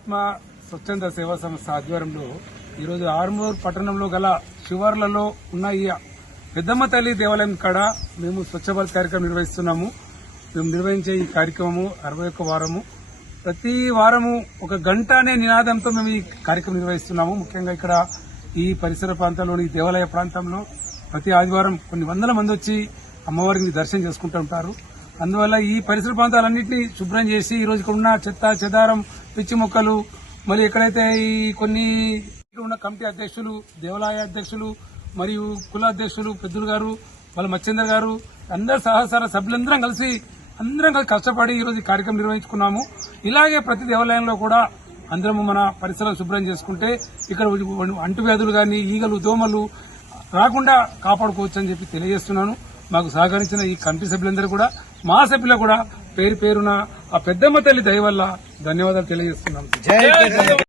పరమాత్మ స్వచ్ఛంద సేవా సంస్థ ఆధ్వర్యంలో ఈరోజు ఆర్మూర్ పట్టణంలో గల శివార్లలో ఉన్న ఈ పెద్దమ్మ తల్లి దేవాలయం కాడ మేము స్వచ్ఛ భారత్ కార్యక్రమం నిర్వహిస్తున్నాము. మేము నిర్వహించే ఈ కార్యక్రమము 61వ వారము. ప్రతి వారము ఒక గంట అనే నినాదంతో మేము ఈ కార్యక్రమం నిర్వహిస్తున్నాము. ముఖ్యంగా ఇక్కడ ఈ పరిసర ప్రాంతాల్లోని దేవాలయ ప్రాంతంలో ప్రతి ఆదివారం కొన్ని వందల మంది వచ్చి అమ్మవారిని దర్శనం చేసుకుంటూ ఉంటారు. అందువల్ల ఈ పరిసర ప్రాంతాలన్నింటినీ శుభ్రం చేసి ఈ రోజు ఉన్న చెత్త చెదారం, పిచ్చి మొక్కలు, మరి ఎక్కడైతే ఈ కొన్ని ఉన్న కమిటీ అధ్యక్షులు, దేవాలయ అధ్యక్షులు మరియు కుల అధ్యక్షులు పెద్దలు గారు, వాళ్ళ మచ్చేందర్ గారు, అందరు సహసార సభ్యులందరం కలిసి కష్టపడి ఈ రోజు ఈ కార్యక్రమం నిర్వహించుకున్నాము. ఇలాగే ప్రతి దేవాలయంలో కూడా అందరము మన పరిసరం శుభ్రం చేసుకుంటే ఇక్కడ అంటువ్యాధులు గాని, ఈగలు, దోమలు రాకుండా కాపాడుకోవచ్చు అని చెప్పి తెలియజేస్తున్నాను. మాకు సహకరించిన ఈ కమిటీ సభ్యులందరూ కూడా, మా సభ్యులకు కూడా పేరు పేరున ఆ పెద్దమ్మ తల్లి దయ వల్ల ధన్యవాదాలు తెలియజేస్తున్నాను.